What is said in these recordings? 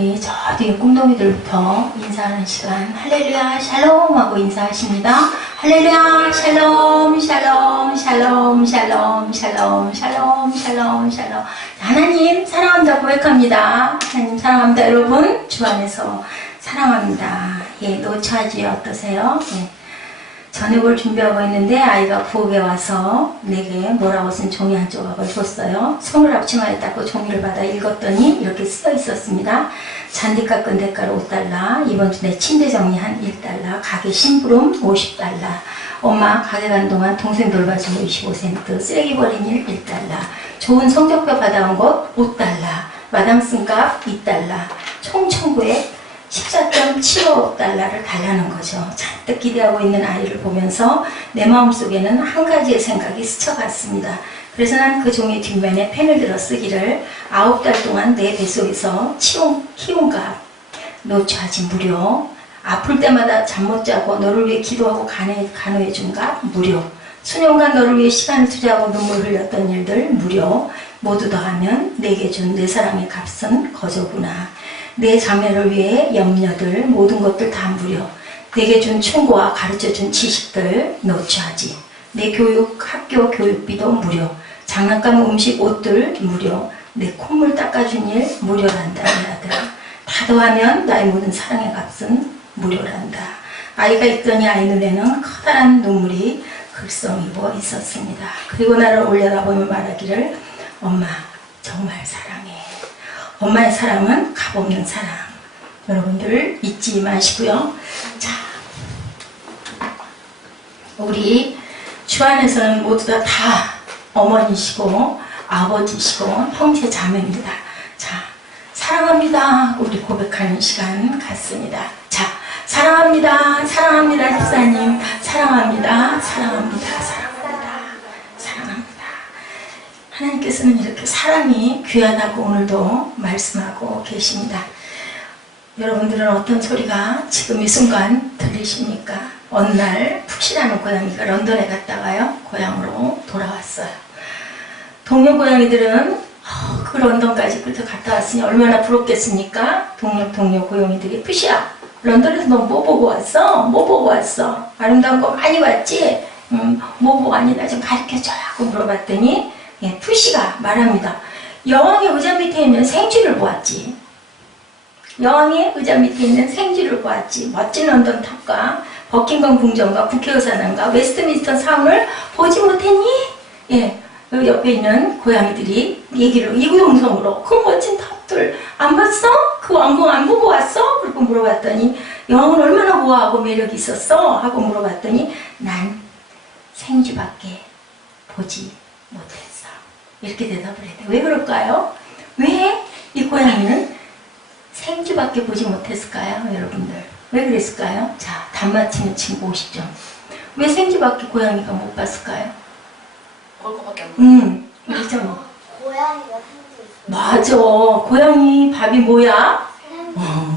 우리 저 뒤에 꿈동이들부터 인사하는 시간, 할렐루야 샬롬 하고 인사하십니다. 할렐루야 샬롬 샬롬 샬롬 샬롬 샬롬 샬롬 샬롬 샬롬. 하나님 사랑합니다 고백합니다. 하나님 사랑합니다. 여러분 주 안에서 사랑합니다. 예, 노처아지 어떠세요? 예. 저녁을 준비하고 있는데 아이가 부엌에 와서 내게 뭐라고 쓴 종이 한 조각을 줬어요. 손을 앞치마에 닦고 종이를 받아 읽었더니 이렇게 쓰여 있었습니다. 잔디 깎은 대가로 5달러, 이번 주 내 침대 정리한 1달러, 가게 심부름 50달러, 엄마 가게 간 동안 동생 돌봐주고 25센트, 쓰레기 버린 일 1달러, 좋은 성적표 받아온 것 5달러, 마당 쓴값 2달러, 총 청구액 14.75달러를 달라는 거죠. 잔뜩 기대하고 있는 아이를 보면서 내 마음속에는 한 가지의 생각이 스쳐갔습니다. 그래서 난 그 종이 뒷면에 펜을 들어 쓰기를 9달 동안 내 뱃속에서 키운 값, 노처아지 무료, 아플 때마다 잠 못 자고 너를 위해 기도하고 간호해 준 값 무료, 수년간 너를 위해 시간을 투자하고 눈물 흘렸던 일들 무료, 모두 더하면 내게 준 내 사랑의 값은 거저구나. 내 자매를 위해 염려들 모든 것들 다 무료, 내게 준 충고와 가르쳐준 지식들 노처아지, 내 학교 교육비도 무료, 장난감 음식 옷들 무료, 내 콧물 닦아준 일 무료란다. 내 아들아, 다 더하면 나의 모든 사랑의 값은 무료란다. 아이가 있더니 아이 눈에는 커다란 눈물이 글썽이고 있었습니다. 그리고 나를 올려다보며 말하기를 엄마 정말 사랑해. 엄마의 사랑은 값없는 사랑. 여러분들 잊지 마시고요. 자, 우리 주 안에서는 모두 다 어머니시고 아버지시고 형제 자매입니다. 자, 사랑합니다. 우리 고백하는 시간 같습니다. 자, 사랑합니다. 사랑합니다. 집사님. 사랑합니다. 사랑합니다. 사랑합니다. 하나님께서는 이렇게 사랑이 귀하다고 오늘도 말씀하고 계십니다. 여러분들은 어떤 소리가 지금 이 순간 들리십니까? 어느 날 푹신하는 고양이가 런던에 갔다가요 고향으로 돌아왔어요. 동료 고양이들은 그 런던까지 그래서 갔다 왔으니 얼마나 부럽겠습니까? 동료 고양이들이 푸시야 런던에서 너 뭐 보고 왔어? 뭐 보고 왔어? 아름다운 거 많이 봤지? 뭐 보고 왔니? 나 좀 가르쳐줘 하고 물어봤더니 예, 푸시가 말합니다. 여왕의 의자 밑에 있는 생쥐를 보았지. 여왕의 의자 밑에 있는 생쥐를 보았지. 멋진 런던 탑과 버킹엄 궁전과 국회의사당과 웨스트민스터 사원을 보지 못했니? 예, 여기 옆에 있는 고양이들이 얘기를 이구동성으로 그 멋진 탑들 안 봤어? 그 왕궁 안 보고 왔어? 그렇게 물어봤더니 여왕은 얼마나 우아하고 매력이 있었어? 하고 물어봤더니 난 생쥐밖에 보지 못했어. 이렇게 대답을 해야 돼. 왜 그럴까요? 왜 이 고양이는 생쥐밖에 보지 못했을까요? 여러분들 왜 그랬을까요? 자, 단맞히는 친구 50점. 왜 생쥐밖에 고양이가 못 봤을까요? 먹을 것밖에 안 그렇죠 뭐. 고양이가 생쥐 있어요. 맞아. 고양이 밥이 뭐야?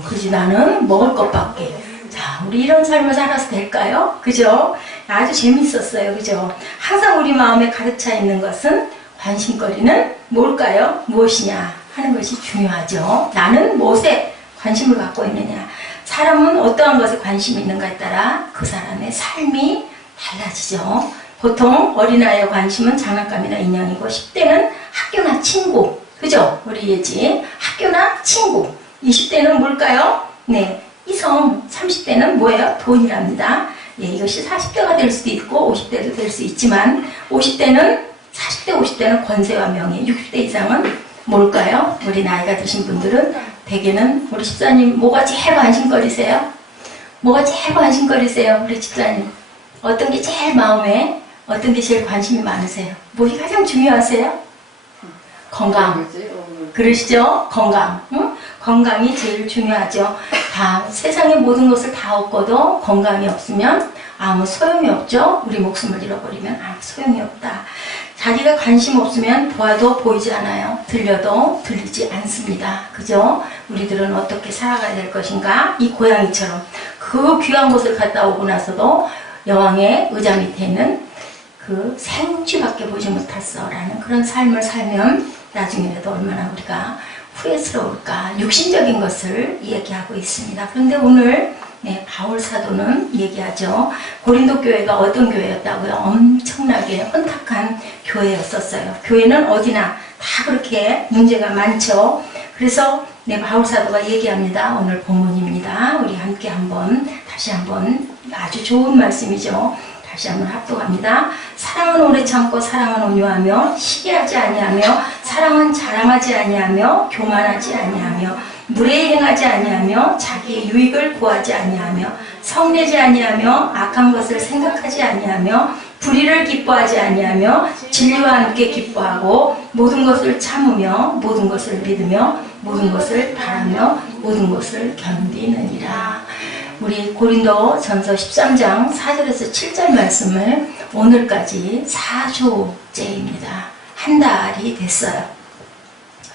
그지. 나는 먹을 것밖에. 자, 우리 이런 삶을 살아서 될까요? 그죠? 아주 재밌었어요. 그죠? 항상 우리 마음에 가득 있는 것은 관심거리는 뭘까요? 무엇이냐 하는 것이 중요하죠. 나는 무엇에 관심을 갖고 있느냐. 사람은 어떠한 것에 관심이 있는가에 따라 그 사람의 삶이 달라지죠. 보통 어린아이의 관심은 장난감이나 인형이고 10대는 학교나 친구. 그죠? 우리 예지. 학교나 친구. 20대는 뭘까요? 네, 이성. 30대는 뭐예요? 돈이랍니다. 예, 이것이 40대가 될 수도 있고 50대도 될 수 있지만 50대는 40대, 50대는 권세와 명예, 60대 이상은 뭘까요? 우리 나이가 드신 분들은 대개는 우리 집사님 뭐가 제일 관심거리세요? 뭐가 제일 관심거리세요? 우리 집사님 어떤 게 제일 마음에 어떤 게 제일 관심이 많으세요? 뭐가 가장 중요하세요? 건강. 그러시죠? 건강. 응? 건강이 제일 중요하죠. 다 세상의 모든 것을 다 얻고도 건강이 없으면 아무 소용이 없죠. 우리 목숨을 잃어버리면 아무 소용이 없다. 자기가 관심 없으면 보아도 보이지 않아요. 들려도 들리지 않습니다. 그죠? 우리들은 어떻게 살아가야 될 것인가? 이 고양이처럼 그 귀한 곳을 갔다 오고 나서도 여왕의 의자 밑에 있는 그 생쥐밖에 보지 못했어 라는 그런 삶을 살면 나중에라도 얼마나 우리가 후회스러울까? 육신적인 것을 얘기하고 있습니다. 그런데 오늘 바울 사도는 얘기하죠. 고린도 교회가 어떤 교회였다고요? 엄청나게 혼탁한 교회였었어요. 교회는 어디나 다 그렇게 문제가 많죠. 그래서 바울 사도가 얘기합니다. 오늘 본문입니다. 우리 함께 다시 한번 아주 좋은 말씀이죠. 다시 한번 합독합니다. 사랑은 오래 참고 사랑은 온유하며 시기하지 아니하며 사랑은 자랑하지 아니하며 교만하지 아니하며 무례히 행하지 아니하며 자기의 유익을 구하지 아니하며 성내지 아니하며 악한 것을 생각하지 아니하며 불의를 기뻐하지 아니하며 진리와 함께 기뻐하고 모든 것을 참으며 모든 것을 믿으며 모든 것을 바라며 모든 것을 견디느니라. 우리 고린도 전서 13장 4절에서 7절 말씀을 오늘까지 4주째입니다. 한 달이 됐어요.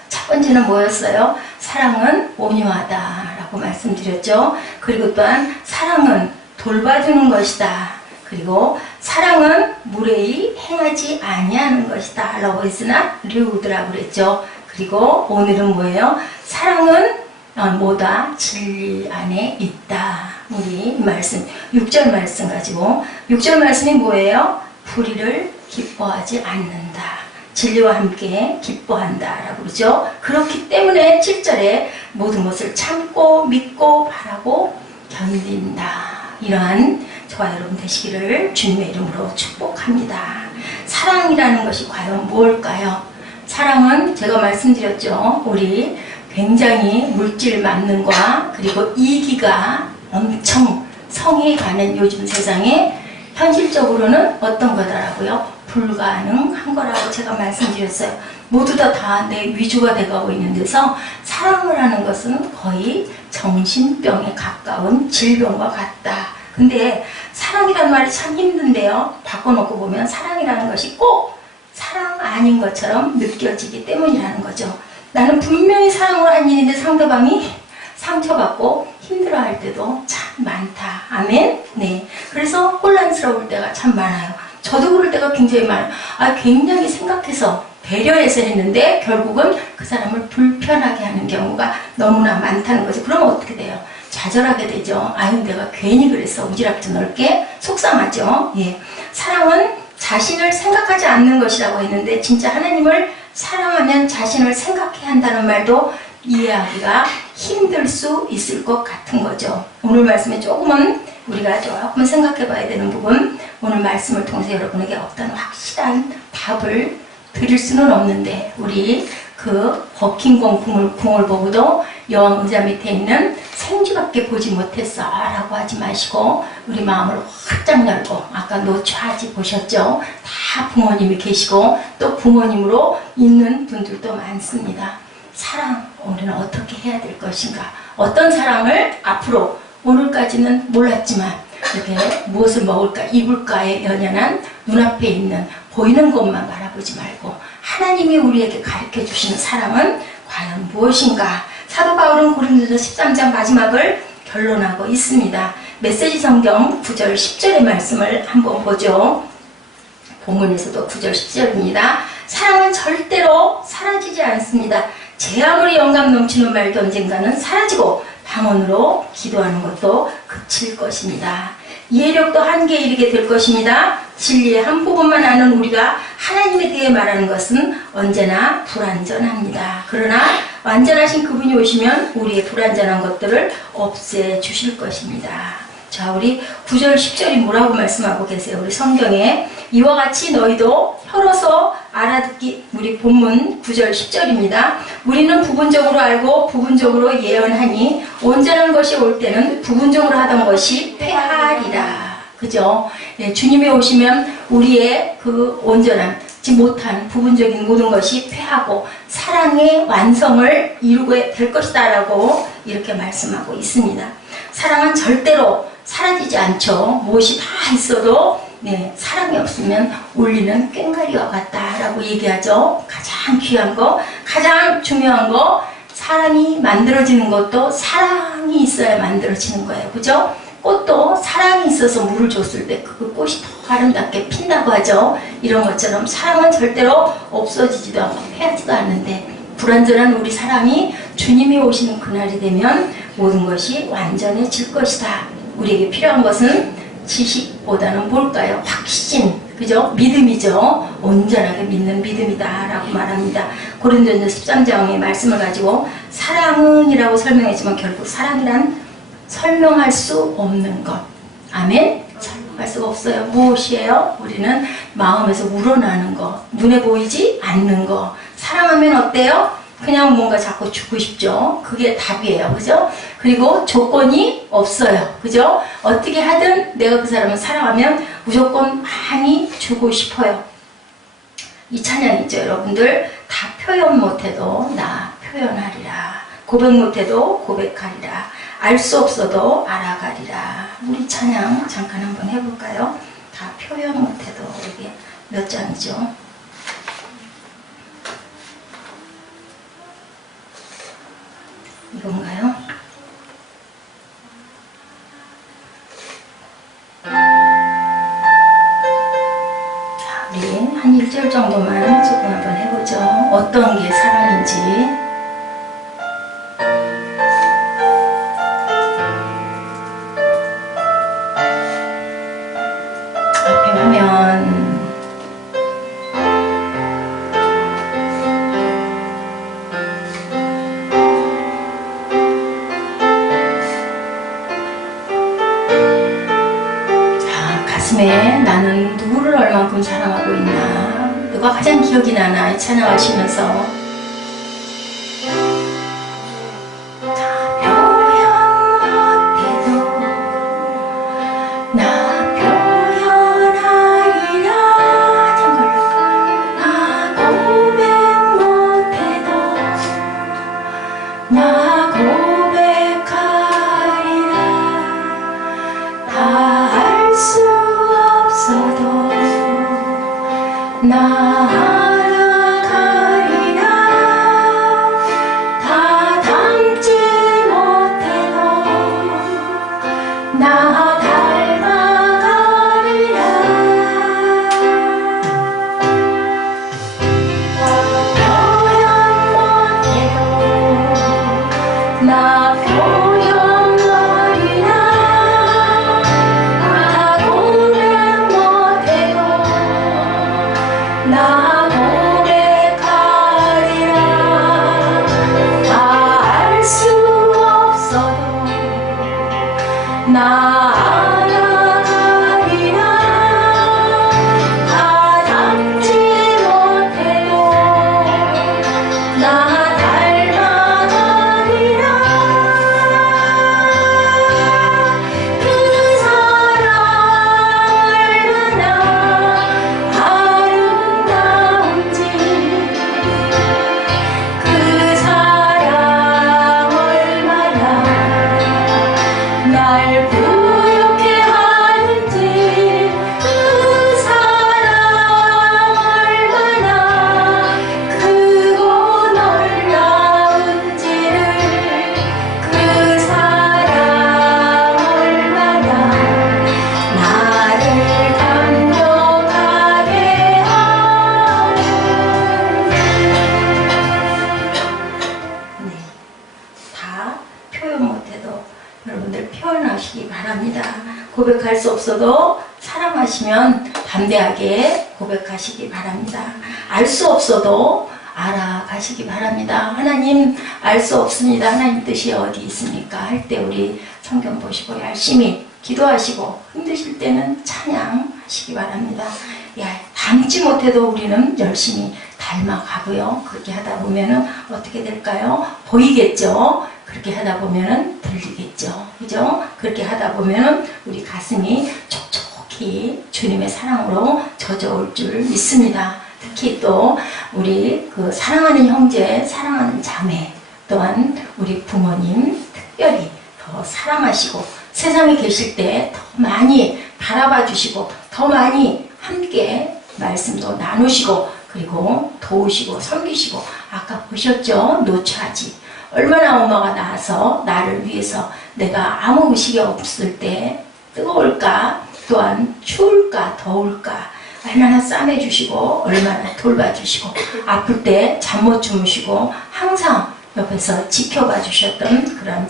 첫 번째는 뭐였어요? 사랑은 온유하다라고 말씀드렸죠. 그리고 또한 사랑은 돌봐주는 것이다. 그리고 사랑은 무례히 행하지 아니하는 것이다 라고 했으나 류드라고 그랬죠. 그리고 오늘은 뭐예요? 사랑은 뭐다? 진리 안에 있다. 우리 말씀 6절 말씀 가지고 6절 말씀이 뭐예요? 불의를 기뻐하지 않는다. 진리와 함께 기뻐한다 라고 그러죠. 그렇기 때문에 7절에 모든 것을 참고 믿고 바라고 견딘다. 이러한 저와 여러분 되시기를 주님의 이름으로 축복합니다. 사랑이라는 것이 과연 무엇일까요? 사랑은 제가 말씀드렸죠. 우리 굉장히 물질 만능과 그리고 이기가 엄청 성에 가는 요즘 세상에 현실적으로는 어떤 거더라고요? 불가능한 거라고 제가 말씀드렸어요. 모두 다 내 위주가 돼가고 있는 데서 사랑을 하는 것은 거의 정신병에 가까운 질병과 같다. 근데 사랑이라는 말이 참 힘든데요. 바꿔놓고 보면 사랑이라는 것이 꼭 사랑 아닌 것처럼 느껴지기 때문이라는 거죠. 나는 분명히 사랑을 한 일인데 상대방이 상처받고 힘들어할 때도 참 많다. 아멘? 네. 그래서 혼란스러울 때가 참 많아요. 저도 그럴 때가 굉장히 많아요. 굉장히 생각해서 배려해서 했는데 결국은 그 사람을 불편하게 하는 경우가 너무나 많다는 거죠. 그러면 어떻게 돼요? 좌절하게 되죠. 내가 괜히 그랬어. 우지랖도 넓게 속상하죠. 예. 사랑은 자신을 생각하지 않는 것이라고 했는데 진짜 하나님을 사랑하면 자신을 생각해야 한다는 말도 이해하기가 힘들 수 있을 것 같은 거죠. 오늘 말씀에 우리가 조금 생각해 봐야 되는 부분, 오늘 말씀을 통해서 여러분에게 어떤 확실한 답을 드릴 수는 없는데 우리 그 버킹엄 궁을 보고도 여왕 의자 밑에 있는 생쥐밖에 보지 못했어 라고 하지 마시고 우리 마음을 활짝 열고 아까 노처아지 보셨죠? 다 부모님이 계시고 또 부모님으로 있는 분들도 많습니다. 사랑, 우리는 어떻게 해야 될 것인가? 어떤 사랑을 앞으로 오늘까지는 몰랐지만 이렇게 무엇을 먹을까 입을까에 연연한 눈앞에 있는 보이는 것만 바라보지 말고 하나님이 우리에게 가르쳐 주시는 사랑은 과연 무엇인가? 사도 바울은 고린도서 13장 마지막을 결론하고 있습니다. 메시지 성경 9절 10절의 말씀을 한번 보죠. 본문에서도 9절 10절입니다. 사랑은 절대로 사라지지 않습니다. 제 아무리 영감 넘치는 말도 언젠가는 사라지고 방언으로 기도하는 것도 그칠 것입니다. 이해력도 한계에 이르게 될 것입니다. 진리의 한 부분만 아는 우리가 하나님에 대해 말하는 것은 언제나 불완전합니다. 그러나 완전하신 그분이 오시면 우리의 불완전한 것들을 없애주실 것입니다. 자, 우리 9절 10절이 뭐라고 말씀하고 계세요? 우리 성경에 이와 같이 너희도 혀로서 알아듣기, 우리 본문 9절 10절입니다. 우리는 부분적으로 알고 부분적으로 예언하니 온전한 것이 올 때는 부분적으로 하던 것이 폐하리라. 그죠? 네, 주님이 오시면 우리의 그 온전하지 못한 부분적인 모든 것이 폐하고 사랑의 완성을 이루게 될 것이다 라고 이렇게 말씀하고 있습니다. 사랑은 절대로 사라지지 않죠. 무엇이 다 있어도 사랑이 없으면 울리는 꽹과리와 같다라고 얘기하죠. 가장 귀한 거, 가장 중요한 거, 사람이 만들어지는 것도 사랑이 있어야 만들어지는 거예요. 그죠? 꽃도 사랑이 있어서 물을 줬을 때 그 꽃이 더 아름답게 핀다고 하죠. 이런 것처럼 사랑은 절대로 없어지지도 않고 폐하지도 않는데 불완전한 우리 사랑이 주님이 오시는 그날이 되면 모든 것이 완전해질 것이다. 우리에게 필요한 것은 지식보다는 뭘까요? 확신, 그죠? 믿음이죠. 온전하게 믿는 믿음이다 라고 말합니다. 고린도전서 13장의 말씀을 가지고 사랑은 이라고 설명했지만 결국 사랑이란 설명할 수 없는 것. 아멘? 설명할 수가 없어요. 무엇이에요? 우리는 마음에서 우러나는 것, 눈에 보이지 않는 것. 사랑하면 어때요? 그냥 뭔가 자꾸 주고 싶죠. 그게 답이에요. 그죠? 그리고 조건이 없어요. 그죠? 어떻게 하든 내가 그 사람을 사랑하면 무조건 많이 주고 싶어요. 이 찬양 있죠, 여러분들? 다 표현 못해도 나 표현하리라. 고백 못해도 고백하리라. 알 수 없어도 알아가리라. 우리 찬양 잠깐 한번 해볼까요? 다 표현 못해도. 이게 몇 장이죠? 이건가요? 자, 우리 한 1절 정도만 조금 한번 해보죠. 어떤 게 사랑인지. 앞에 하면 가슴에 나는 누구를 얼만큼 사랑하고 있나, 누가 가장 기억이 나나 이 찬양하시면서 나 알아가리라. 다 담지 못해도 나 닮아가리라. 표현 못해도 나 표현하리라. 다 고백 못해도 나 고백하리라. 다 알 수 없어도 나 알아가리라. 다 담지 못해도 나 닮아가리라. 그 사랑 얼마나 아름다운지, 그 사랑 얼마나 날 부욕해 하는지, 그 사랑 얼마나 크고 놀라운지를, 그 사랑 얼마나 나를 감격하게 하는지. 네, 다 표현 못해도 여러분들 표현하시기 바랍니다. 고백할 수 없어도 사랑하시면 담대하게 고백하시기 바랍니다. 알 수 없어도 알아가시기 바랍니다. 하나님 알 수 없습니다. 하나님 뜻이 어디 있습니까? 할 때 우리 성경 보시고 열심히 기도하시고 힘드실 때는 찬양하시기 바랍니다. 닮지 못해도 우리는 열심히 닮아가고요. 그렇게 하다 보면은 어떻게 될까요? 보이겠죠? 그렇게 하다 보면은 들리겠죠. 그죠? 그렇게 하다 보면은 우리 가슴이 촉촉히 주님의 사랑으로 젖어올 줄 믿습니다. 특히 또 우리 그 사랑하는 형제, 사랑하는 자매, 또한 우리 부모님 특별히 더 사랑하시고 세상에 계실 때 더 많이 바라봐 주시고 더 많이 함께 말씀도 나누시고 그리고 도우시고 섬기시고, 아까 보셨죠? 노처하지. 얼마나 엄마가 낳아서 나를 위해서 내가 아무 의식이 없을 때 뜨거울까, 또한 추울까, 더울까, 얼마나 싸매주시고 얼마나 돌봐주시고 아플 때 잠 못 주무시고 항상 옆에서 지켜봐 주셨던 그런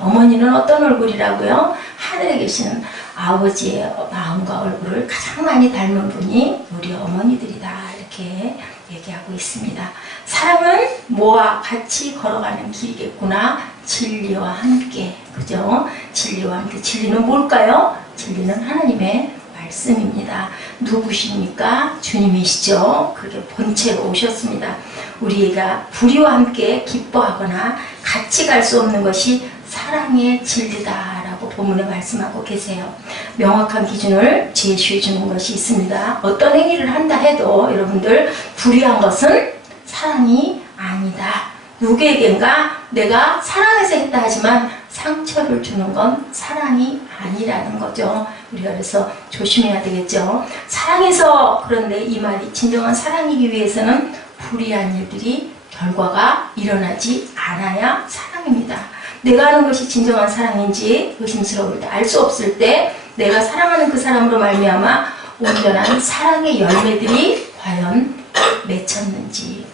어머니는 어떤 얼굴이라고요? 하늘에 계시는 아버지의 마음과 얼굴을 가장 많이 닮은 분이 우리 어머니들이다 이렇게 얘기하고 있습니다. 사랑은 뭐와 같이 걸어가는 길이겠구나. 진리와 함께, 그죠? 진리와 함께. 진리는 뭘까요? 진리는 하나님의 말씀입니다. 누구십니까? 주님이시죠. 그렇게 본체로 오셨습니다. 우리가 불의와 함께 기뻐하거나 같이 갈 수 없는 것이 사랑의 진리다라고 본문에 말씀하고 계세요. 명확한 기준을 제시해 주는 것이 있습니다. 어떤 행위를 한다 해도 여러분들 불의한 것은 사랑이 아니다. 누구에겐가 내가 사랑해서 했다 하지만 상처를 주는 건 사랑이 아니라는 거죠. 우리가 그래서 조심해야 되겠죠. 사랑해서, 그런데 이 말이 진정한 사랑이기 위해서는 불의한 일들이 결과가 일어나지 않아야 사랑입니다. 내가 하는 것이 진정한 사랑인지 의심스러울 때, 알 수 없을 때 내가 사랑하는 그 사람으로 말미암아 온전한 사랑의 열매들이 과연 맺혔는지,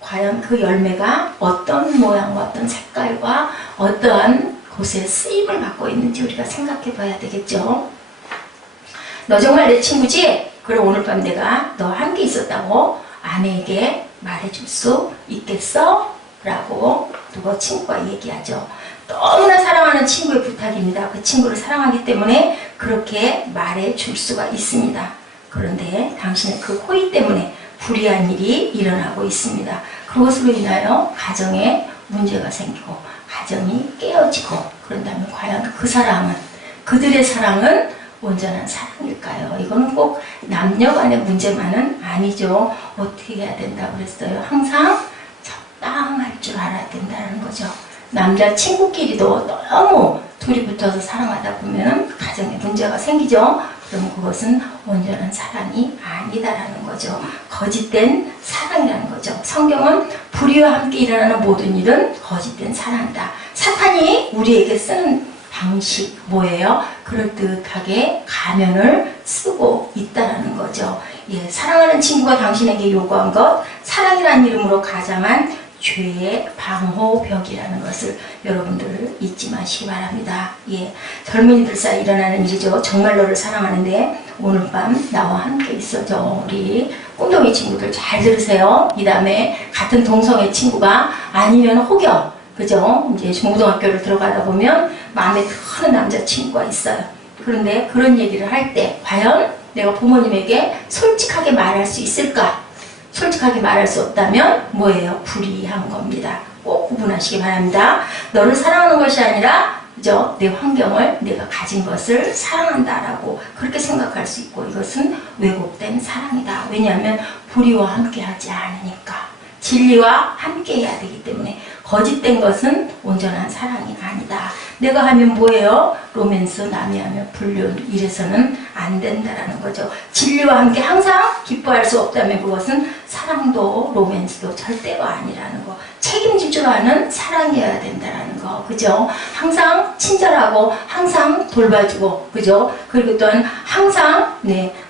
과연 그 열매가 어떤 모양과 어떤 색깔과 어떠한 곳에 쓰임을 받고 있는지 우리가 생각해 봐야 되겠죠. 너 정말 내 친구지? 그럼 오늘 밤 내가 너와 함께 있었다고 아내에게 말해줄 수 있겠어? 라고 누가 친구가 얘기하죠. 너무나 사랑하는 친구의 부탁입니다. 그 친구를 사랑하기 때문에 그렇게 말해줄 수가 있습니다. 그런데 당신의 그 호의 때문에 불의한 일이 일어나고 있습니다. 그것으로 인하여 가정에 문제가 생기고 가정이 깨어지고, 그런다면 과연 그 사랑은, 그들의 사랑은 온전한 사랑일까요? 이거는 꼭 남녀 간의 문제만은 아니죠. 어떻게 해야 된다고 그랬어요? 항상 적당할 줄 알아야 된다는 거죠. 남자 친구끼리도 너무 둘이 붙어서 사랑하다 보면 가정에 문제가 생기죠. 그럼 그것은 온전한 사랑이 아니다라는 거죠. 거짓된 사랑이라는 거죠. 성경은 불의와 함께 일어나는 모든 일은 거짓된 사랑이다. 사탄이 우리에게 쓰는 방식 뭐예요? 그럴듯하게 가면을 쓰고 있다라는 거죠. 예, 사랑하는 친구가 당신에게 요구한 것, 사랑이라는 이름으로 가장한 죄의 방호벽이라는 것을 여러분들 잊지 마시기 바랍니다. 예, 젊은이들 사이 일어나는 일이죠. 정말 너를 사랑하는데 오늘 밤 나와 함께 있어줘. 우리 꿈동이 친구들 잘 들으세요. 이 다음에 같은 동성애 친구가 아니면 혹여, 그죠? 이제 중고등학교를 들어가다 보면 마음에 드는 남자친구가 있어요. 그런데 그런 얘기를 할 때 과연 내가 부모님에게 솔직하게 말할 수 있을까? 솔직하게 말할 수 없다면 뭐예요? 불의한 겁니다. 꼭 구분하시기 바랍니다. 너를 사랑하는 것이 아니라 그죠? 내 환경을, 내가 가진 것을 사랑한다라고 그렇게 생각할 수 있고, 이것은 왜곡된 사랑이다. 왜냐하면 불의와 함께하지 않으니까. 진리와 함께해야 되기 때문에 거짓된 것은 온전한 사랑이 아니다. 내가 하면 뭐예요? 로맨스, 남이 하면 불륜, 이래서는 안 된다라는 거죠. 진리와 함께 항상 기뻐할 수 없다면 그것은 사랑도 로맨스도 절대로 아니라는 거. 책임질 줄 아는 사랑이어야 된다라는 거. 그죠? 항상 친절하고 항상 돌봐주고, 그죠? 그리고 또한 항상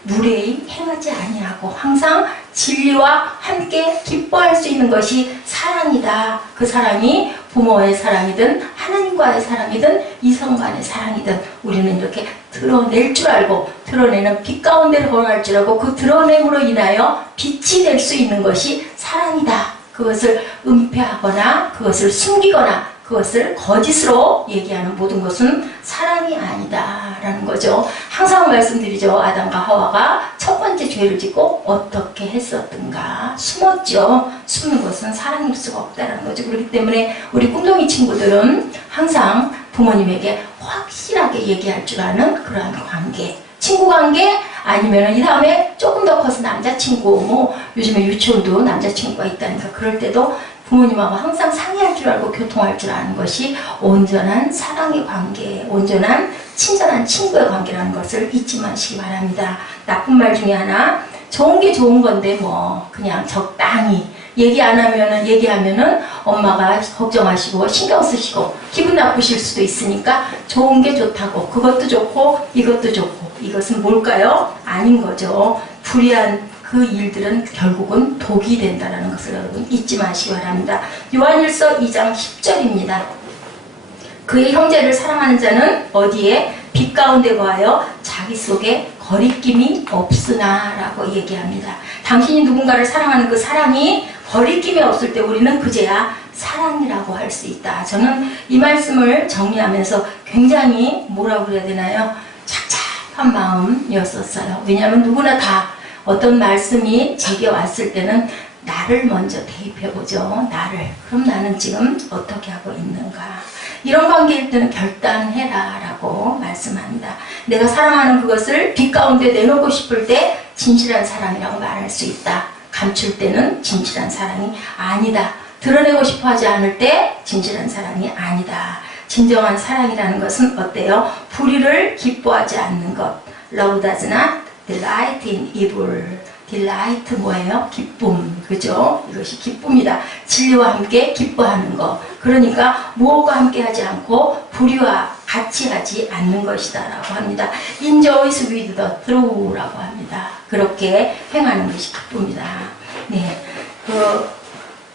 무례히 행하지 아니하고 항상 진리와 함께 기뻐할 수 있는 것이 사랑이다. 그 사랑이 부모의 사랑이든 하나님과의 사랑이든 이성 간의 사랑이든 우리는 이렇게 드러낼 줄 알고, 드러내는 빛 가운데를 걸어갈 줄 알고 그 드러냄으로 인하여 빛이 될 수 있는 것이 사랑이다. 그것을 은폐하거나 그것을 숨기거나 그것을 거짓으로 얘기하는 모든 것은 사랑이 아니다라는 거죠. 항상 말씀드리죠. 아담과 하와가 첫 번째 죄를 짓고 어떻게 했었던가? 숨었죠. 숨는 것은 사랑일 수가 없다는 거죠. 그렇기 때문에 우리 꿈동이 친구들은 항상 부모님에게 확실하게 얘기할 줄 아는 그러한 관계, 친구 관계, 아니면 이 다음에 조금 더 커서 남자친구, 뭐 요즘에 유치원도 남자친구가 있다니까 그럴 때도 부모님하고 항상 상의할 줄 알고 교통할 줄 아는 것이 온전한 사랑의 관계, 온전한 친절한 친구의 관계라는 것을 잊지 마시기 바랍니다. 나쁜 말 중에 하나, 좋은 게 좋은 건데 뭐 그냥 적당히 얘기 안 하면은, 얘기하면은 엄마가 걱정하시고 신경 쓰시고 기분 나쁘실 수도 있으니까 좋은 게 좋다고, 그것도 좋고 이것도 좋고, 이것은 뭘까요? 아닌 거죠. 불의한 그 일들은 결국은 독이 된다는 것을 여러분 잊지 마시기 바랍니다. 요한일서 2장 10절입니다. 그의 형제를 사랑하는 자는 어디에? 빛 가운데 거하여 자기 속에 거리낌이 없으나 라고 얘기합니다. 당신이 누군가를 사랑하는 그 사랑이 거리낌이 없을 때 우리는 그제야 사랑이라고 할 수 있다. 저는 이 말씀을 정리하면서 굉장히 뭐라고 그래야 되나요? 착잡한 마음이었었어요. 왜냐하면 누구나 다 어떤 말씀이 제게 왔을 때는 나를 먼저 대입해보죠. 나를. 그럼 나는 지금 어떻게 하고 있는가? 이런 관계일 때는 결단해라 라고 말씀합니다. 내가 사랑하는 그것을 빛 가운데 내놓고 싶을 때 진실한 사랑이라고 말할 수 있다. 감출 때는 진실한 사랑이 아니다. 드러내고 싶어 하지 않을 때 진실한 사랑이 아니다. 진정한 사랑이라는 것은 어때요? 불의를 기뻐하지 않는 것. Love does not delight in evil. 딜라이트 뭐예요? 기쁨. 그죠? 이것이 기쁨이다. 진리와 함께 기뻐하는 것. 그러니까 무엇과 함께 하지 않고 불의와 같이 하지 않는 것이다 라고 합니다. Enjoys with the true 라고 합니다. 그렇게 행하는 것이 기쁨이다. 네.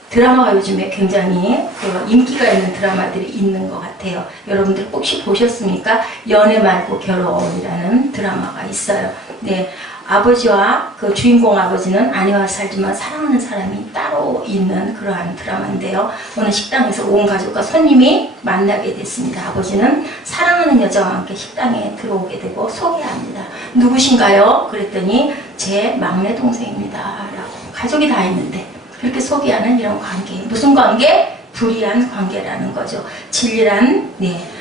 드라마가 요즘에 굉장히 인기가 있는 드라마들이 있는 것 같아요. 여러분들 혹시 보셨습니까? 연애 말고 결혼이라는 드라마가 있어요. 네. 아버지와 그 주인공 아버지는 아내와 살지만 사랑하는 사람이 따로 있는 그러한 드라마인데요. 어느 식당에서 온 가족과 손님이 만나게 됐습니다. 아버지는 사랑하는 여자와 함께 식당에 들어오게 되고 소개합니다. 누구신가요? 그랬더니 제 막내 동생입니다. 라고. 가족이 다 있는데 그렇게 소개하는 이런 관계. 무슨 관계? 불의한 관계라는 거죠. 진리란, 네.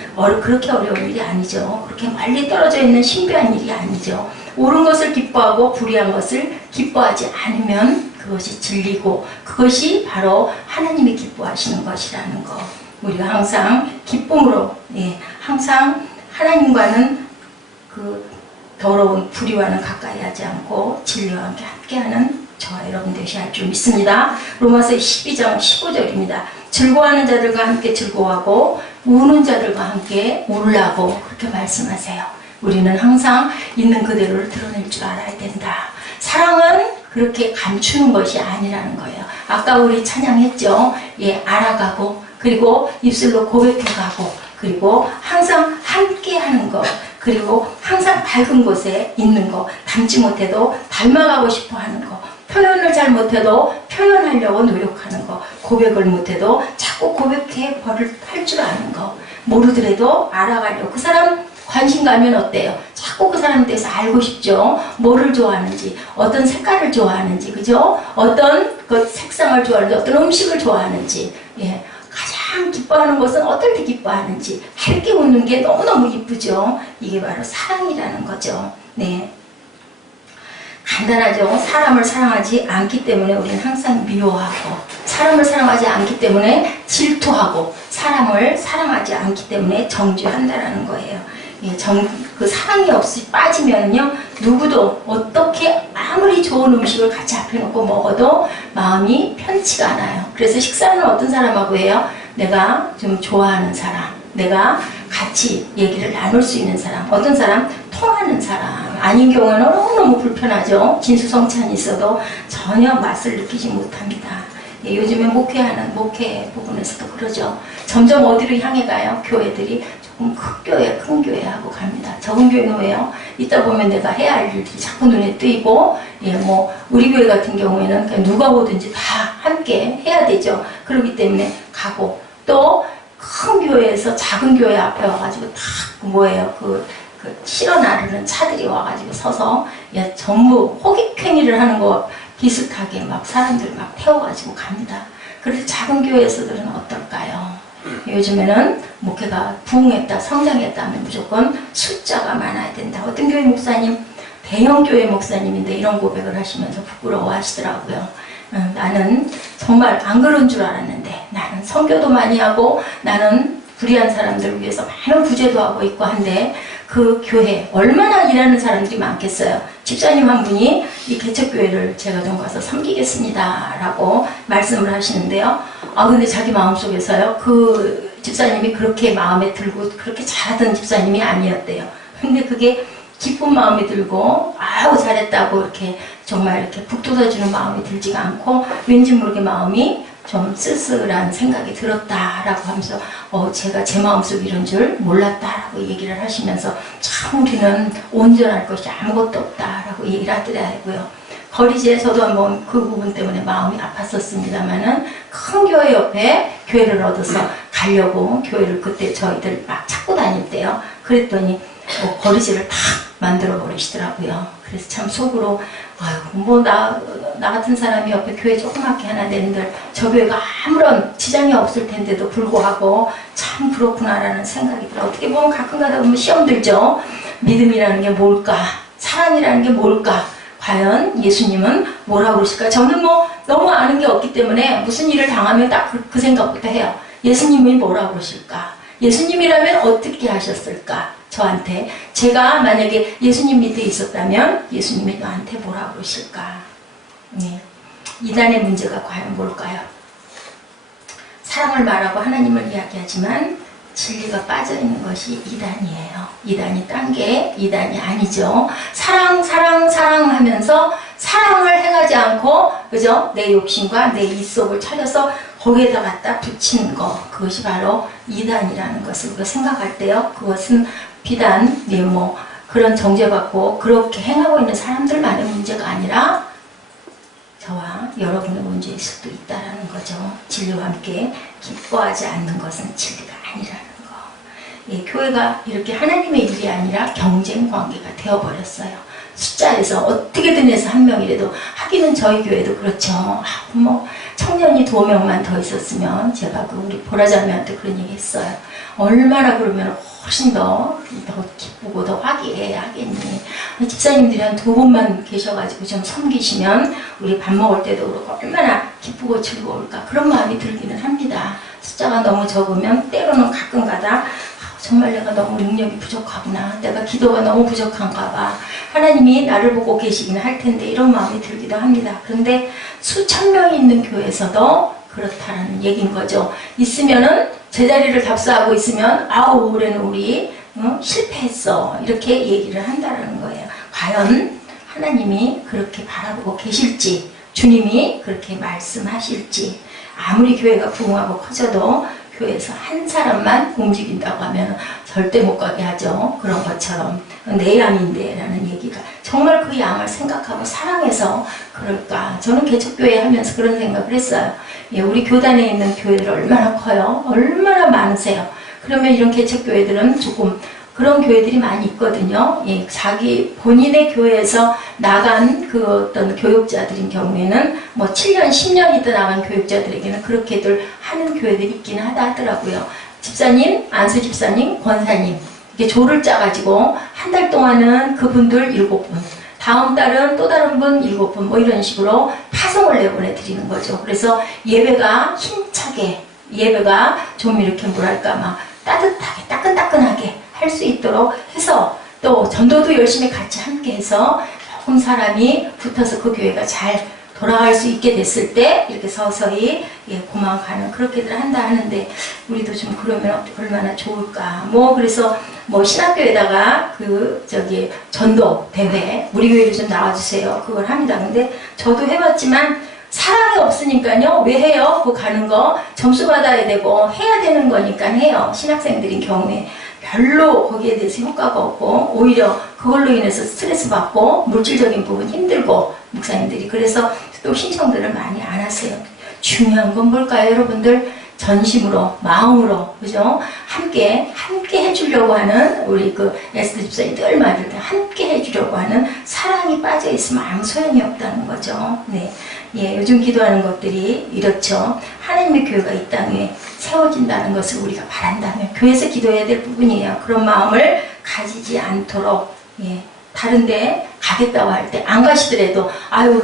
그렇게 어려운 일이 아니죠. 그렇게 멀리 떨어져 있는 신비한 일이 아니죠. 옳은 것을 기뻐하고 불의한 것을 기뻐하지 않으면 그것이 진리고 그것이 바로 하나님이 기뻐하시는 것이라는 거. 우리가 항상 기쁨으로, 예, 항상 하나님과는 그 더러운 불의와는 가까이 하지 않고 진리와 함께하는 저와 여러분 되셔야 할 줄 믿습니다. 로마서 12장 15절입니다. 즐거워하는 자들과 함께 즐거워하고 우는 자들과 함께 울라고 그렇게 말씀하세요. 우리는 항상 있는 그대로를 드러낼 줄 알아야 된다. 사랑은 그렇게 감추는 것이 아니라는 거예요. 아까 우리 찬양했죠. 예, 알아가고 그리고 입술로 고백해가고 그리고 항상 함께 하는 것 그리고 항상 밝은 곳에 있는 것 닮지 못해도 닮아가고 싶어 하는 것 표현을 잘 못해도 표현하려고 노력하는 것 고백을 못해도 자꾸 고백해 할 줄 아는 것 모르더라도 알아가려고 그 사람 관심 가면 어때요? 자꾸 그 사람에 대해서 알고 싶죠. 뭐를 좋아하는지, 어떤 색깔을 좋아하는지, 그죠? 어떤 그 색상을 좋아하는지, 어떤 음식을 좋아하는지, 예. 가장 기뻐하는 것은 어떨 때 기뻐하는지, 밝게 웃는 게 너무너무 이쁘죠. 이게 바로 사랑이라는 거죠. 네. 간단하죠. 사람을 사랑하지 않기 때문에 우리는 항상 미워하고, 사람을 사랑하지 않기 때문에 질투하고, 사람을 사랑하지 않기 때문에 정죄한다라는 거예요. 예, 그 사랑이 없이 빠지면요 누구도 어떻게 아무리 좋은 음식을 같이 앞에 놓고 먹어도 마음이 편치가 않아요. 그래서 식사는 어떤 사람하고 해요? 내가 좀 좋아하는 사람, 내가 같이 얘기를 나눌 수 있는 사람, 어떤 사람 통하는 사람 아닌 경우에는 너무너무 불편하죠. 진수성찬이 있어도 전혀 맛을 느끼지 못합니다. 예, 요즘에 목회 부분에서도 그러죠. 점점 어디로 향해 가요? 교회들이 조금 큰 교회 하고 갑니다. 적은 교회는 왜요? 이따 보면 내가 해야 할 일들이 자꾸 눈에 띄고, 예, 우리 교회 같은 경우에는 그냥 누가 오든지 다 함께 해야 되죠. 그렇기 때문에 가고, 또 큰 교회에서 작은 교회 앞에 와가지고 다 뭐예요? 실어 나르는 차들이 와가지고 서서, 예, 전부 호객행위를 하는 거 비슷하게 막 사람들 막 태워가지고 갑니다. 그래서 작은 교회에서들은 어떨까요? 요즘에는 목회가 부흥했다, 성장했다 하면 무조건 숫자가 많아야 된다. 어떤 교회 목사님, 대형 교회 목사님인데 이런 고백을 하시면서 부끄러워 하시더라고요. 나는 정말 안 그런 줄 알았는데 나는 선교도 많이 하고 나는 불의한 사람들을 위해서 많은 구제도 하고 있고 한데 그 교회 얼마나 일하는 사람들이 많겠어요. 집사님 한 분이 이 개척교회를 제가 좀 가서 섬기겠습니다 라고 말씀을 하시는데요. 근데 자기 마음속에서요, 그 집사님이 그렇게 마음에 들고 그렇게 잘하던 집사님이 아니었대요. 근데 그게 기쁜 마음이 들고 아우 잘했다고 이렇게 정말 이렇게 북돋아주는 마음이 들지가 않고 왠지 모르게 마음이 좀 쓸쓸한 생각이 들었다라고 하면서 제가 제 마음속 이런 줄 몰랐다라고 얘기를 하시면서 참 우리는 온전할 것이 아무것도 없다라고 얘기를 하더라고요. 거리지에서도 한번 그 부분 때문에 마음이 아팠었습니다만은 큰 교회 옆에 교회를 얻어서 가려고 교회를 그때 저희들 막 찾고 다닐 때요. 그랬더니 거리지를 탁 만들어 버리시더라고요. 그래서 참 속으로 나 같은 사람이 옆에 교회 조그맣게 하나 내는들 저 교회가 아무런 지장이 없을 텐데도 불구하고 참 그렇구나라는 생각이 들어요. 어떻게 보면 가끔 가다 보면 시험 들죠. 믿음이라는 게 뭘까? 사랑이라는 게 뭘까? 과연 예수님은 뭐라고 그러실까? 저는 너무 아는 게 없기 때문에 무슨 일을 당하면 딱 그 생각부터 해요. 예수님이 뭐라고 그러실까? 예수님이라면 어떻게 하셨을까? 저한테. 제가 만약에 예수님 밑에 있었다면 예수님이 너한테 뭐라고 그러실까? 네. 이단의 문제가 과연 뭘까요? 사랑을 말하고 하나님을 이야기하지만 진리가 빠져있는 것이 이단이에요. 이단이 딴 게 이단이 아니죠. 사랑 하면서 사랑을 행하지 않고, 그죠? 내 욕심과 내 입속을 차려서 거기에다 갖다 붙이는 거. 그것이 바로 이단이라는 것을 우리가 생각할 때요. 그것은 비단, 그런 정죄받고 그렇게 행하고 있는 사람들만의 문제가 아니라 저와 여러분의 문제일 수도 있다라는 거죠. 진리와 함께 기뻐하지 않는 것은 진리가 아니라는 거. 예, 교회가 이렇게 하나님의 일이 아니라 경쟁 관계가 되어버렸어요. 숫자에서 어떻게든 해서 한 명이라도, 하기는 저희 교회도 그렇죠. 청년이 2명만 더 있었으면, 제가 우리 보라자매한테 그런 얘기 했어요. 얼마나 그러면 훨씬 더 기쁘고 더 화기애애하겠니. 집사님들이 한 2분만 계셔가지고 좀 섬기시면 우리 밥 먹을 때도 그렇고 얼마나 기쁘고 즐거울까. 그런 마음이 들기는 합니다. 숫자가 너무 적으면 때로는 가끔 가다 정말 내가 너무 능력이 부족하구나. 내가 기도가 너무 부족한가 봐. 하나님이 나를 보고 계시긴 할 텐데 이런 마음이 들기도 합니다. 그런데 수천 명이 있는 교회에서도 그렇다는 얘기인 거죠. 있으면은 제자리를 답사하고 있으면 올해는 우리 실패했어. 이렇게 얘기를 한다는 거예요. 과연 하나님이 그렇게 바라보고 계실지, 주님이 그렇게 말씀하실지, 아무리 교회가 부흥하고 커져도 교회에서 한 사람만 움직인다고 하면 절대 못 가게 하죠. 그런 것처럼 내 양인데 라는 얘기가 정말 그 양을 생각하고 사랑해서 그럴까. 저는 개척교회 하면서 그런 생각을 했어요. 예, 우리 교단에 있는 교회들 얼마나 커요? 얼마나 많으세요? 그러면 이런 개척교회들은 조금 그런 교회들이 많이 있거든요. 예, 자기 본인의 교회에서 나간 그 어떤 교육자들인 경우에는 7년, 10년 있다 나간 교육자들에게는 그렇게들 하는 교회들이 있기는 하더라고요. 집사님, 안수 집사님, 권사님 이렇게 조를 짜가지고 한 달 동안은 그분들 7분, 다음 달은 또 다른 분 7분 이런 식으로 파송을 내보내 드리는 거죠. 그래서 예배가 힘차게, 예배가 좀 이렇게 따뜻하게, 따끈따끈하게 할 수 있도록 해서 또 전도도 열심히 같이 함께 해서 조금 사람이 붙어서 그 교회가 잘 돌아갈 수 있게 됐을 때 이렇게 서서히 고마워가는 그렇게들 한다 하는데 우리도 좀 그러면 얼마나 좋을까. 그래서 신학교에다가 전도 대회 우리 교회로 좀 나와주세요. 그걸 합니다. 근데 저도 해봤지만 사랑이 없으니까요. 왜 해요? 그거 가는 거 점수 받아야 되고 해야 되는 거니까 해요. 신학생들인 경우에 별로 거기에 대해서 효과가 없고 오히려 그걸로 인해서 스트레스 받고 물질적인 부분 힘들고 목사님들이 그래서 또 신청들을 많이 안 하세요. 중요한 건 뭘까요, 여러분들? 전심으로, 마음으로, 그죠? 함께 해주려고 하는, 우리 에스더 집사님 늘 말할 때 함께 해주려고 하는 사랑이 빠져있으면 아무 소용이 없다는 거죠. 네. 예, 요즘 기도하는 것들이 이렇죠. 하나님의 교회가 이 땅에 세워진다는 것을 우리가 바란다면, 교회에서 기도해야 될 부분이에요. 그런 마음을 가지지 않도록, 다른데 가겠다고 할 때 안 가시더라도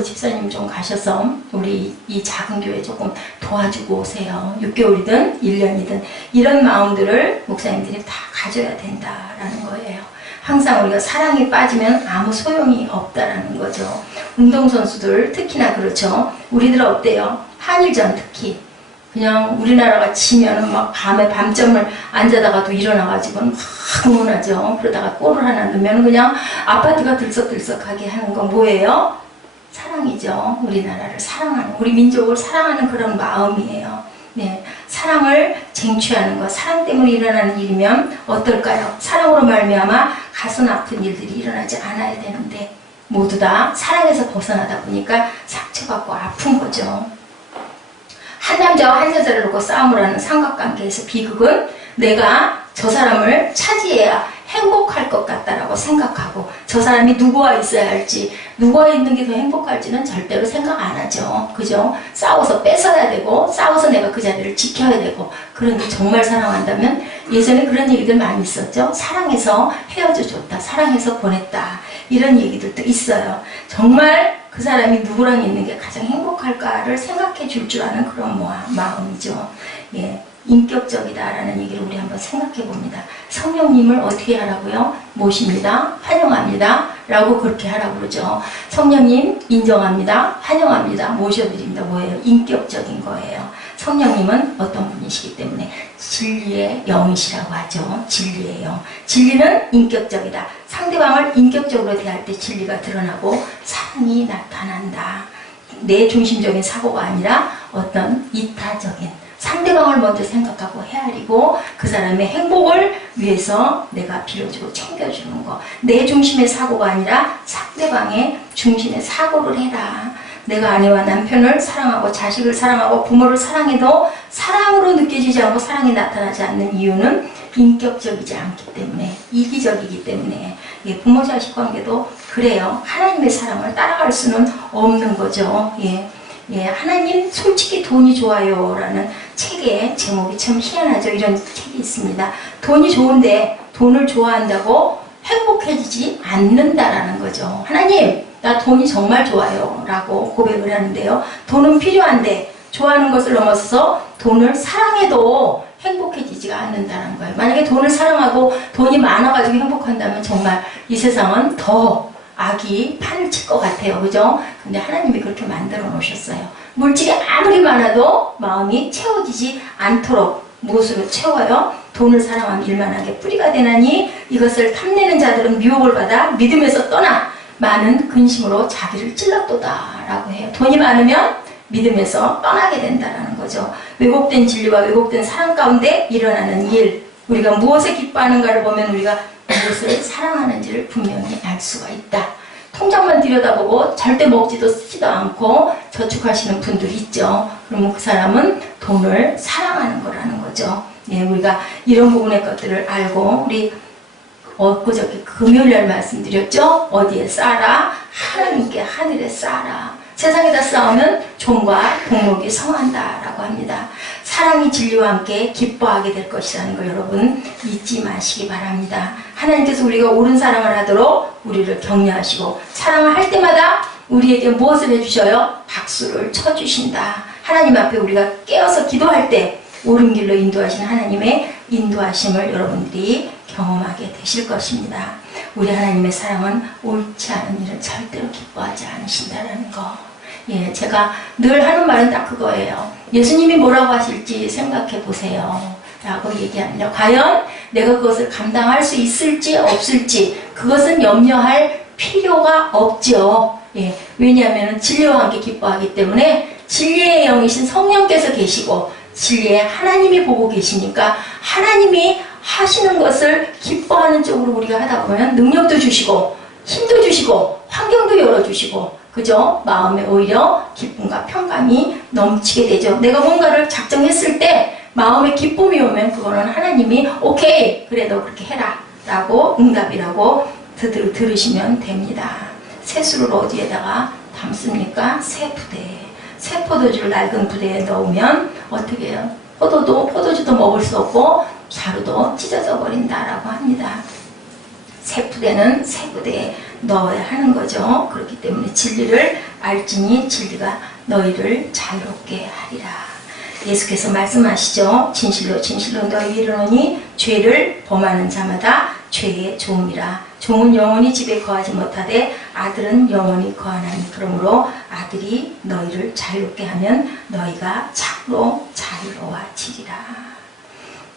집사님 좀 가셔서 우리 이 작은 교회 조금 도와주고 오세요. 6개월이든 1년이든 이런 마음들을 목사님들이 다 가져야 된다라는 거예요. 항상 우리가 사랑에 빠지면 아무 소용이 없다라는 거죠. 운동선수들 특히나 그렇죠. 우리들 어때요? 한일전 특히 그냥 우리나라가 지면은 막 밤에 밤잠을 안 자다가도 일어나가지고 막 응원하죠. 그러다가 골을 하나 넣으면 그냥 아파트가 들썩들썩하게 하는 건 뭐예요? 사랑이죠. 우리나라를 사랑하는, 우리 민족을 사랑하는 그런 마음이에요. 네, 사랑을 쟁취하는 것, 사랑 때문에 일어나는 일이면 어떨까요? 사랑으로 말미암아 가슴 아픈 일들이 일어나지 않아야 되는데 모두 다 사랑에서 벗어나다 보니까 상처받고 아픈 거죠. 한 남자와 한 여자를 놓고 싸움을 하는 삼각관계에서 비극은 내가 저 사람을 차지해야 행복할 것 같다라고 생각하고 저 사람이 누구와 있어야 할지, 누구와 있는 게 더 행복할지는 절대로 생각 안 하죠. 그죠? 싸워서 뺏어야 되고 싸워서 내가 그 자리를 지켜야 되고. 그런데 정말 사랑한다면 예전에 그런 얘기들 많이 있었죠. 사랑해서 헤어져 줬다, 사랑해서 보냈다, 이런 얘기들도 있어요. 정말 그 사람이 누구랑 있는 게 가장 행복할까를 생각해 줄 줄 아는 그런 마음이죠. 예, 인격적이다라는 얘기를 우리 한번 생각해 봅니다. 성령님을 어떻게 하라고요? 모십니다. 환영합니다. 라고 그렇게 하라고 그러죠. 성령님 인정합니다. 환영합니다. 모셔드립니다. 뭐예요? 인격적인 거예요. 성령님은 어떤 분이시기 때문에 진리의 영이시라고 하죠. 진리의 영. 진리는 인격적이다. 상대방을 인격적으로 대할 때 진리가 드러나고 사랑이 나타난다. 내 중심적인 사고가 아니라 어떤 이타적인, 상대방을 먼저 생각하고 헤아리고 그 사람의 행복을 위해서 내가 빌어주고 챙겨주는 거. 내 중심의 사고가 아니라 상대방의 중심의 사고를 해라. 내가 아내와 남편을 사랑하고 자식을 사랑하고 부모를 사랑해도 사랑으로 느껴지지 않고 사랑이 나타나지 않는 이유는 인격적이지 않기 때문에, 이기적이기 때문에. 예, 부모 자식 관계도 그래요. 하나님의 사랑을 따라갈 수는 없는 거죠. 예, 하나님 솔직히 돈이 좋아요 라는 책의 제목이 참 희한하죠. 이런 책이 있습니다. 돈이 좋은데 돈을 좋아한다고 행복해지지 않는다라는 거죠. 하나님, 나 돈이 정말 좋아요 라고 고백을 하는데요. 돈은 필요한데 좋아하는 것을 넘어서서 돈을 사랑해도 행복해지지가 않는다는 거예요. 만약에 돈을 사랑하고 돈이 많아가지고 행복한다면 정말 이 세상은 더 악이 판을 칠 것 같아요. 그죠? 근데 하나님이 그렇게 만들어 놓으셨어요. 물질이 아무리 많아도 마음이 채워지지 않도록 무엇으로 채워요? 돈을 사랑하면 일만하게 뿌리가 되나니 이것을 탐내는 자들은 미혹을 받아 믿음에서 떠나 많은 근심으로 자기를 찔렀도다 라고 해요. 돈이 많으면 믿음에서 떠나게 된다는 거죠. 왜곡된 진리와 왜곡된 사랑 가운데 일어나는 일, 우리가 무엇에 기뻐하는가를 보면 우리가 무엇을 사랑하는지를 분명히 알 수가 있다. 통장만 들여다보고 절대 먹지도 쓰지도 않고 저축하시는 분들이 있죠. 그러면 그 사람은 돈을 사랑하는 거라는 거죠. 예, 우리가 이런 부분의 것들을 알고 우리 엊그저께 금요일날 말씀드렸죠. 어디에 쌓아라? 하나님께 하늘에 쌓아라. 세상에다 쌓으면 종과 동목이 성한다라고 합니다. 사랑이 진리와 함께 기뻐하게 될 것이라는 걸 여러분 잊지 마시기 바랍니다. 하나님께서 우리가 옳은 사랑을 하도록 우리를 격려하시고 사랑을 할 때마다 우리에게 무엇을 해주셔요? 박수를 쳐주신다. 하나님 앞에 우리가 깨어서 기도할 때 옳은 길로 인도하신 하나님의 인도하심을 여러분들이 경험하게 되실 것입니다. 우리 하나님의 사랑은 옳지 않은 일은 절대로 기뻐하지 않으신다는 거. 예, 제가 늘 하는 말은 딱 그거예요. 예수님이 뭐라고 하실지 생각해 보세요 라고 얘기합니다. 과연 내가 그것을 감당할 수 있을지 없을지 그것은 염려할 필요가 없죠. 예, 왜냐하면 진리와 함께 기뻐하기 때문에 진리의 영이신 성령께서 계시고 진리의 하나님이 보고 계시니까 하나님이 하시는 것을 기뻐하는 쪽으로 우리가 하다 보면 능력도 주시고 힘도 주시고 환경도 열어주시고 그죠? 마음에 오히려 기쁨과 평강이 넘치게 되죠. 내가 뭔가를 작정했을 때 마음에 기쁨이 오면 그거는 하나님이 오케이 그래 너 그렇게 해라 라고 응답이라고 들으시면 됩니다. 새술을 어디에다가 담습니까? 새 부대에. 새 포도주를 낡은 부대에 넣으면 어떻게 해요? 포도주도 먹을 수 없고 가루도 찢어져 버린다라고 합니다. 새 부대는 새 부대에 넣어야 하는 거죠. 그렇기 때문에 진리를 알지니 진리가 너희를 자유롭게 하리라. 예수께서 말씀하시죠. 진실로 진실로 너희에게 이르노니 죄를 범하는 자마다 죄의 종이라 종은 영원히 집에 거하지 못하되 아들은 영원히 거하나니 그러므로 아들이 너희를 자유롭게 하면 너희가 참으로 자유로워지리라.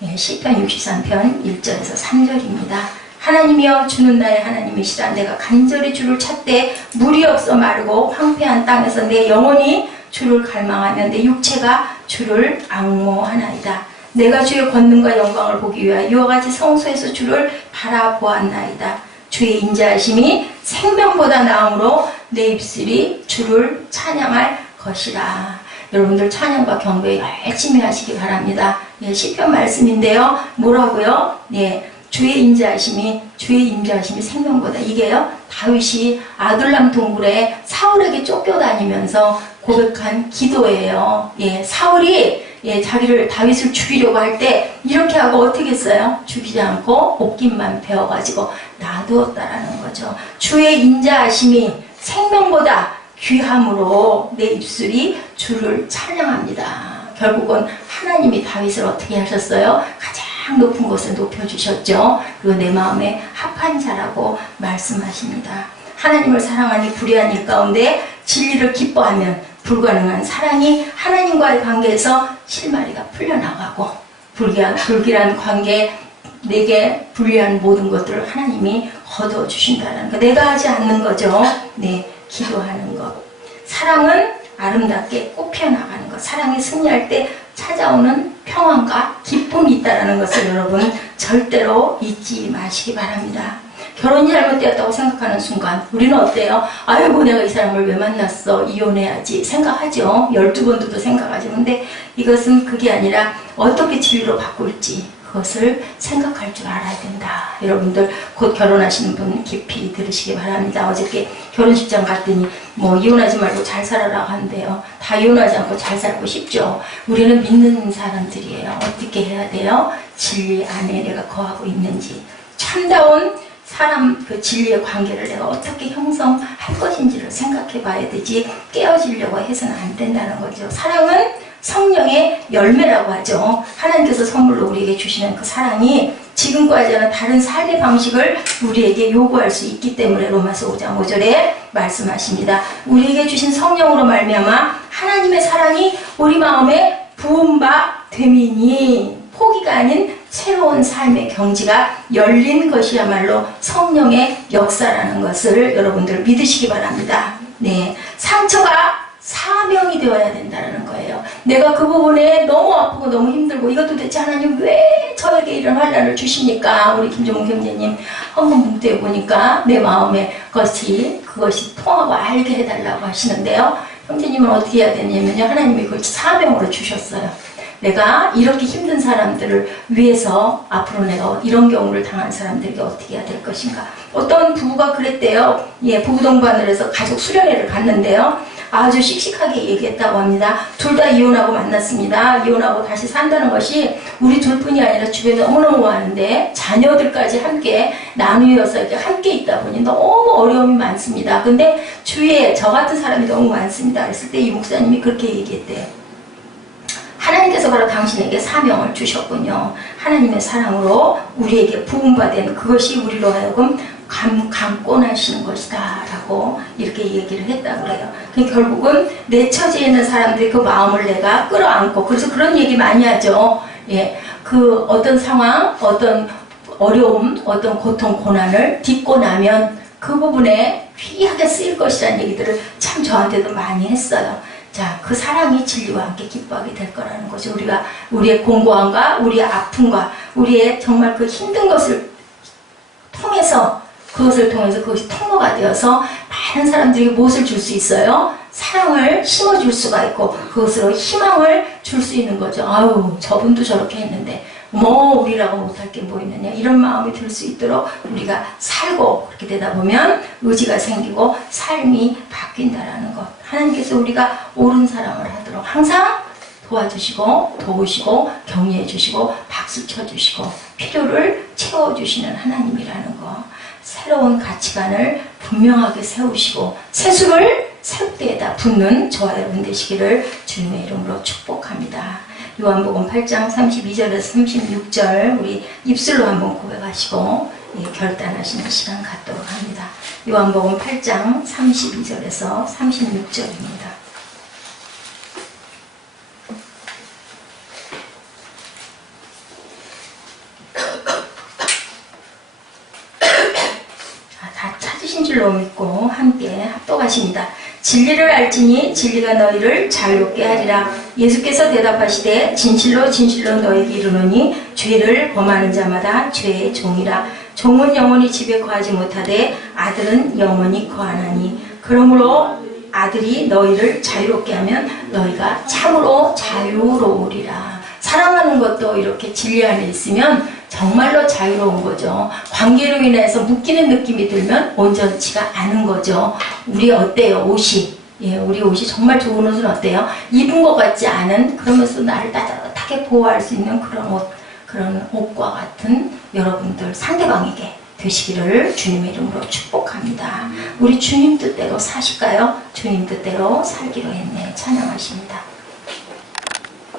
예, 시편 63편 1절에서 3절입니다. 하나님이여 주는 나의 하나님이시라. 내가 간절히 주를 찾되 물이 없어 마르고 황폐한 땅에서 내 영혼이 주를 갈망하며 내 육체가 주를 앙모하나이다. 내가 주의 권능과 영광을 보기 위하여 이와 같이 성소에서 주를 바라보았나이다. 주의 인자하심이 생명보다 나음으로 내 입술이 주를 찬양할 것이라. 여러분들 찬양과 경배 열심히 하시기 바랍니다. 예, 시편 말씀인데요. 뭐라고요? 예, 주의 인자하심이 생명보다. 이게요, 다윗이 아둘람 동굴에 사울에게 쫓겨다니면서 고백한 기도예요. 예, 사울이 자기를 다윗을 죽이려고 할 때 이렇게 하고 어떻게 했어요? 죽이지 않고 옷깃만 베어가지고 놔두었다라는 거죠. 주의 인자하심이 생명보다 귀함으로 내 입술이 주를 찬양합니다. 결국은 하나님이 다윗을 어떻게 하셨어요? 가장 높은 곳에 높여주셨죠. 그리고 내 마음에 합한 자라고 말씀하십니다. 하나님을 사랑하니 불의한 일 가운데 진리를 기뻐하면 불가능한 사랑이 하나님과의 관계에서 실마리가 풀려나가고 불길한 관계, 내게 불리한 모든 것들을 하나님이 거두어 주신다는 거. 내가 하지 않는 거죠. 네, 기도하는 것. 사랑은 아름답게 꽃피어나가는 것. 사랑이 승리할 때 찾아오는 평안과 기쁨이 있다는 것을 여러분 절대로 잊지 마시기 바랍니다. 결혼이 잘못되었다고 생각하는 순간 우리는 어때요? 아이고 내가 이 사람을 왜 만났어? 이혼해야지 생각하죠. 12번도 생각하죠. 근데 이것은 그게 아니라 어떻게 진리로 바꿀지 그것을 생각할 줄 알아야 된다. 여러분들 곧 결혼하시는 분 깊이 들으시기 바랍니다. 어저께 결혼식장 갔더니 뭐 이혼하지 말고 잘 살아라 한대요. 다 이혼하지 않고 잘 살고 싶죠. 우리는 믿는 사람들이에요. 어떻게 해야 돼요? 진리 안에 내가 거하고 있는지, 참다운 사람 그 진리의 관계를 내가 어떻게 형성할 것인지를 생각해 봐야 되지 깨어지려고 해서는 안 된다는 거죠. 사랑은 성령의 열매라고 하죠. 하나님께서 선물로 우리에게 주시는 그 사랑이 지금과는 다른 삶의 방식을 우리에게 요구할 수 있기 때문에 로마서 5장 5절에 말씀하십니다. 우리에게 주신 성령으로 말미암아 하나님의 사랑이 우리 마음에 부은 바 됨이니 포기가 아닌 새로운 삶의 경지가 열린 것이야말로 성령의 역사라는 것을 여러분들 믿으시기 바랍니다. 네, 상처가 사명이 되어야 된다는 거예요. 내가 그 부분에 너무 아프고 너무 힘들고 이것도 대체 하나님 왜 저에게 이런 환난을 주십니까? 우리 김종훈 경제님 한번 묵대해 보니까 내 마음에 그것이 통하고 알게 해달라고 하시는데요. 형제님은 어떻게 해야 되냐면요, 하나님이 그걸 사명으로 주셨어요. 내가 이렇게 힘든 사람들을 위해서 앞으로 내가 이런 경우를 당한 사람들에게 어떻게 해야 될 것인가. 어떤 부부가 그랬대요. 예, 부부 동반을 해서 가족 수련회를 갔는데요. 아주 씩씩하게 얘기했다고 합니다. 둘 다 이혼하고 만났습니다. 이혼하고 다시 산다는 것이 우리 둘뿐이 아니라 주변에 너무너무 많은데 자녀들까지 함께 나누어서 이렇게 함께 있다 보니 너무 어려움이 많습니다. 근데 주위에 저 같은 사람이 너무 많습니다. 그랬을 때 이 목사님이 그렇게 얘기했대요. 하나님께서 바로 당신에게 사명을 주셨군요. 하나님의 사랑으로 우리에게 부음받은 그것이 우리로 하여금 강권하시는 것이다 라고 이렇게 얘기를 했다고 그래요. 결국은 내 처지에 있는 사람들이 그 마음을 내가 끌어안고, 그래서 그런 얘기 많이 하죠. 예, 그 어떤 상황, 어떤 어려움, 어떤 고통, 고난을 딛고 나면 그 부분에 귀하게 쓰일 것이라는 얘기들을 참 저한테도 많이 했어요. 자, 그 사랑이 진리와 함께 기뻐하게 될 거라는 거죠. 우리의 공고함과 우리의 아픔과 우리의 정말 그 힘든 것을 통해서, 그것을 통해서 그것이 통로가 되어서 많은 사람들에게 무엇을 줄 수 있어요? 사랑을 심어줄 수가 있고 그것으로 희망을 줄 수 있는 거죠. 아유, 저분도 저렇게 했는데 뭐 우리라고 못할 게 뭐 있느냐, 이런 마음이 들 수 있도록 우리가 살고, 그렇게 되다 보면 의지가 생기고 삶이 바뀐다라는 것. 하나님께서 우리가 옳은 사랑을 하도록 항상 도와주시고 도우시고 격려해 주시고 박수 쳐주시고 필요를 채워주시는 하나님이라는 것. 새로운 가치관을 분명하게 세우시고 세수를 새우대에다 붓는 저와 여러분 되시기를 주님의 이름으로 축복합니다. 요한복음 8장 32절에서 36절 우리 입술로 한번 고백하시고 결단하시는 시간 갖도록 합니다. 요한복음 8장 32절에서 36절입니다. 다 찾으신 줄로 믿고 함께 합독하십니다. 진리를 알지니 진리가 너희를 자유롭게 하리라. 예수께서 대답하시되 진실로 진실로 너희에게 이르노니 죄를 범하는 자마다 죄의 종이라. 종은 영원히 집에 거하지 못하되 아들은 영원히 거하나니. 그러므로 아들이 너희를 자유롭게 하면 너희가 참으로 자유로우리라. 사랑하는 것도 이렇게 진리 안에 있으면 정말로 자유로운 거죠. 관계로 인해서 묶이는 느낌이 들면 온전치가 않은 거죠. 우리 어때요? 옷이. 우리 옷이 정말 좋은 옷은 어때요? 입은 것 같지 않은, 그러면서 나를 따뜻하게 보호할 수 있는 그런 옷, 그런 옷과 같은 여러분들 상대방에게 되시기를 주님의 이름으로 축복합니다. 우리 주님 뜻대로 사실까요? 주님 뜻대로 살기로 했네. 찬양하십니다.